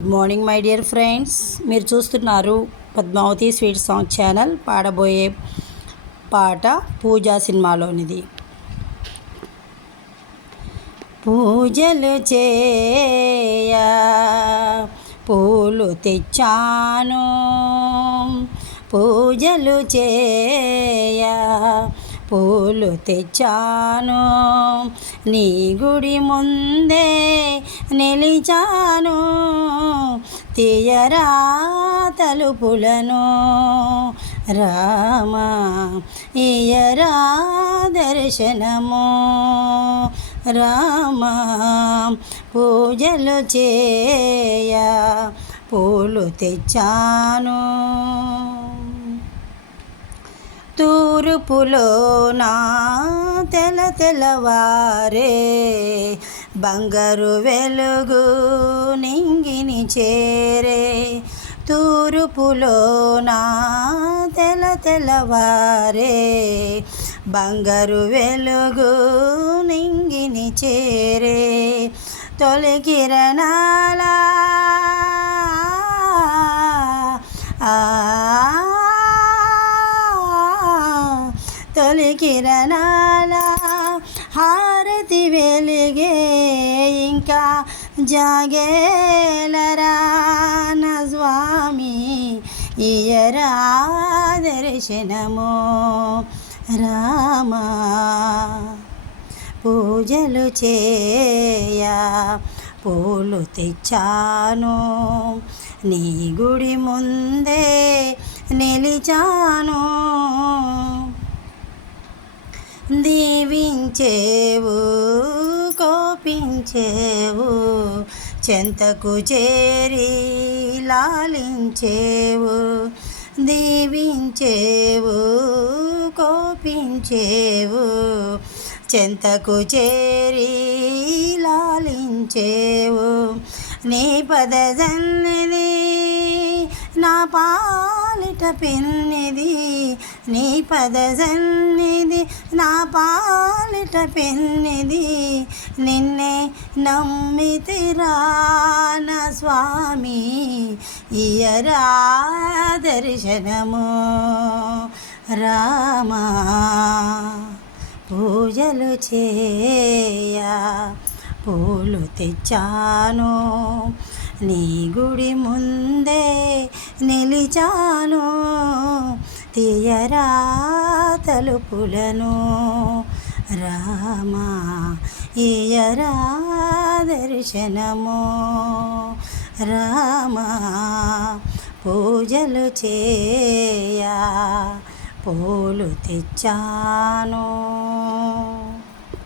Good morning my dear friends, మీరు చూస్తున్నారు Padmavati sweet song channel. పాడబోయే పాట పూజా సినిమాలోనిది. పూజలు చేయ పూలు తెచ్చాను, పూజలు చేయ పూలు తెచ్చాను, నీ గుడి ముందే నిలిచాను, తీయరా తలుపులను రామ, ఇయరా దర్శనము రామ. పూజలు చేయ పూలు తెచ్చాను, తూర్పులోన తెల్లవారే బంగారు వెలుగు నింగిని చేరే, తూర్పులోన తెల్లవారే బంగారు వెలుగు నింగిని చేరే, తొలి కిరణాల తొలి కిరణాల హారతి వెలిగే, ఇంకా జాగేలరా నా స్వామి, ఇయరా దర్శనము రామ. పూజలు చేయ పూలు తెచ్చాను, నీ గుడి ముందే నిలిచాను, దీవించేవు కోపించేవు, చెంతకు చేరి లాలించేవు, దీవించేవు కోపించేవు, చెంతకు చేరి లాలించేవు, నీ పద సన్నిధి నా పాలిట పెన్నిది, నీ పద సన్నిధి నా పాలిట పెన్నిది, నిన్నే నమ్మితిరా నా స్వామి, ఇయరా దర్శనము రామ. పూజలు చేయ పూలు తెచ్చాను, నీ గుడి ముందే నిలిచాను, తీయరా తలుపులను రామ, ఇయరా దర్శనము రామ. పూజలు చేయ పూలు తెచ్చాను.